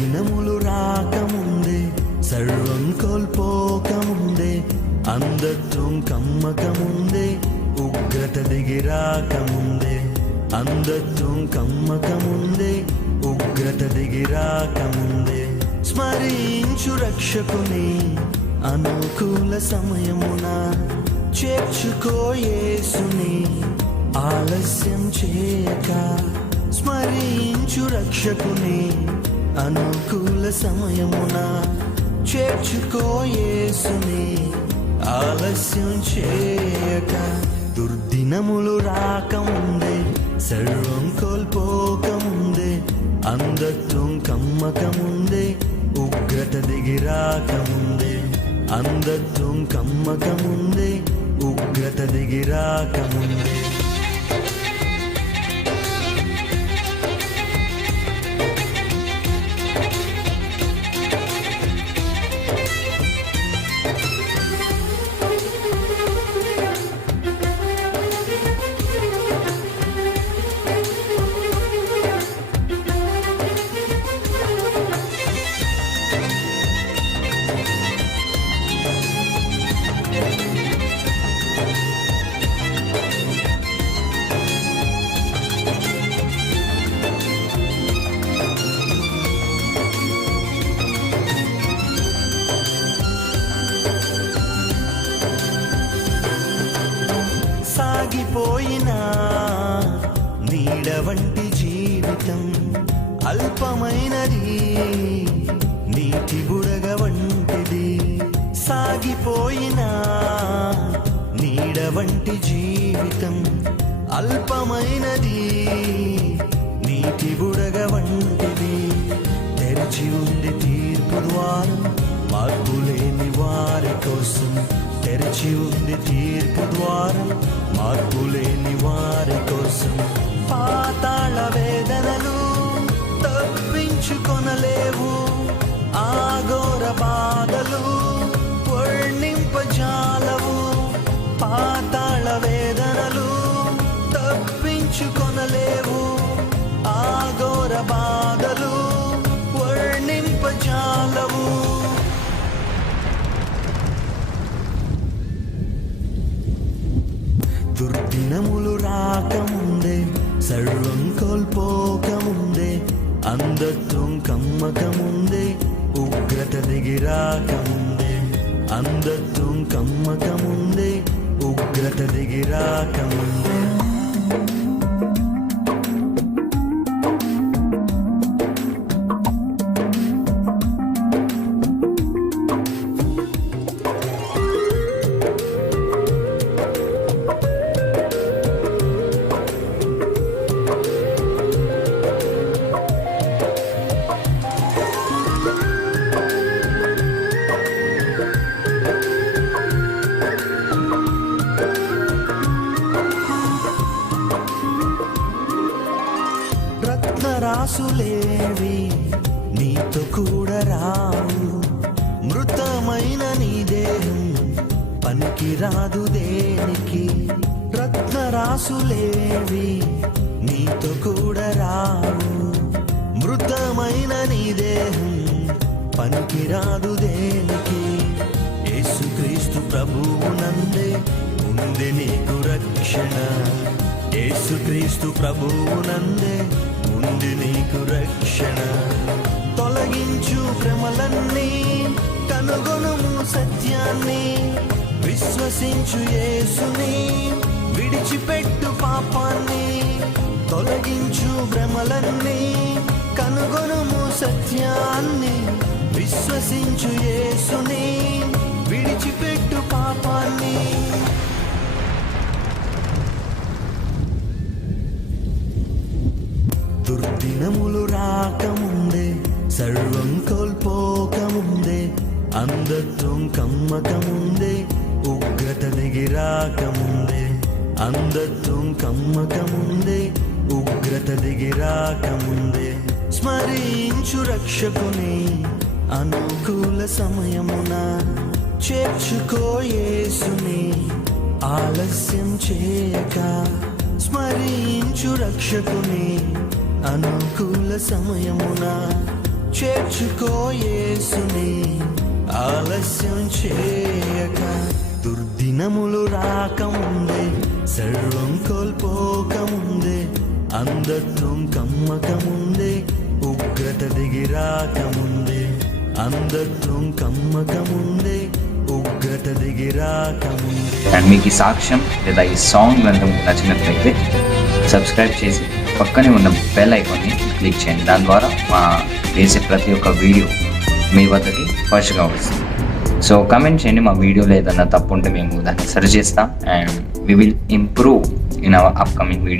దుర్దినములు రాకముందే, సర్వం కోల్పోకముందే, అంధత్వం కమ్మకముందే, ఉగ్రత దిగిరాకముందే, అంధత్వం కమ్మకముందే, ఉగ్రత దిగిరాకముందే, స్మరించు రక్షకుని అనుకూల సమయమున, చేర్చుకో యేసుని ఆలస్యం చేయక. స్మరించు రక్షకుని అనుకూల సమయమున, చేర్చుకో యేసుని ఆలస్యం చేయక. దుర్దినములు రాకముందే, సర్వం కోల్పోకముందే, అంధత్వం కమ్మకముందే, ఉగ్రత దిగిరాకముందే, అంధత్వం కమ్మకముందే, ఉగ్రత దిగిరాకముందే. సాగిపోయినా నీడ వంటి జీవితం అల్పమైనది, నీటి బుడగ వంటిది. సాగిపోయినా నీడ వంటి జీవితం అల్పమైనది, నీటి బుడగ వంటిది. తెరిచి ఉంది తీర్పు ద్వారం మార్పులేని వారి కోసం, తెరిచి ఉంది తీర్పు ద్వారం మార్పులేని వారి కోసం. పాతాళ వేదనలు తప్పించుకొనలేవు, ఆఘోర బాధలు వర్ణింపజాలవు. పాతాళ వేదనలు తప్పించుకొనలేవు, ఆఘోర బాధలు వర్ణింపజాలవు. దుర్దినములు రాకముందే, సర్వం కోల్పోకముందే, అంధత్వం కమ్మకముందే, ఉగ్రత దిగిరాకముందే, అంధత్వం కమ్మకముందే, ఉగ్రత దిగిరాకముందే. రత్నరాసులేవి నీతో కూడా రావు, మృతమైన నీ దేహం పనికిరాదు దేనికి. రత్నరాసులేవి నీతో కూడా రావు, మృతమైన నీ దేహం పనికిరాదు దేనికి. యేసుక్రీస్తు ప్రభువునందే ఉంది నీకు రక్షణ, యేసుక్రీస్తు ప్రభువునందే ఉంది నీకు రక్షణ. తొలగించు భ్రమలన్నీ, కనుగొనుము సత్యాన్ని, విశ్వసించు యేసుని, విడిచిపెట్టు పాపాన్ని. తొలగించు భ్రమలన్నీ, కనుగొనుము సత్యాన్ని, విశ్వసించు యేసుని, విడిచిపెట్టు పాపాన్ని. దుర్దినములు రాకముందే, సర్వం కోల్పోకముందే, అంధత్వం కమ్మకముందే, ఉగ్రత దిగిరాకముందే, అంధత్వం కమ్మకముందే, ఉగ్రత దిగిరాకముందే. స్మరించు రక్షకుని అనుకూల సమయమున, చేర్చుకో యేసుని ఆలస్యం చేయక. స్మరించు రక్షకుని అనుకూల సమయమున, చేర్చుకో యేసుని ఆలస్యం చేయక. దుర్దినములు రాకముందే సర్వం కోల్పోకముందే అంధత్వం కమ్మకముందే ఉగ్రత దిగి రాకముందే అంధత్వం కమ్మకముందే ఉగ్రత దిగి రాకముందే. అండ్ మీకు ఈ సాక్ష్యం లేదా ఈ సాంగ్ కనుక మీకు నచ్చినట్లయితే సబ్స్క్రైబ్ చేసి పక్కనే ఉన్న బెల్ ఐకాన్ని క్లిక్ చేయండి. దాని ద్వారా మా వేసే ప్రతి ఒక్క వీడియో మీ వద్దకి ఫస్ట్గా వస్తుంది. సో కమెంట్ చేయండి, మా వీడియోలో ఏదన్నా తప్పు ఉంటే మేము దాన్ని సరి చేస్తాం and we will improve in our upcoming video.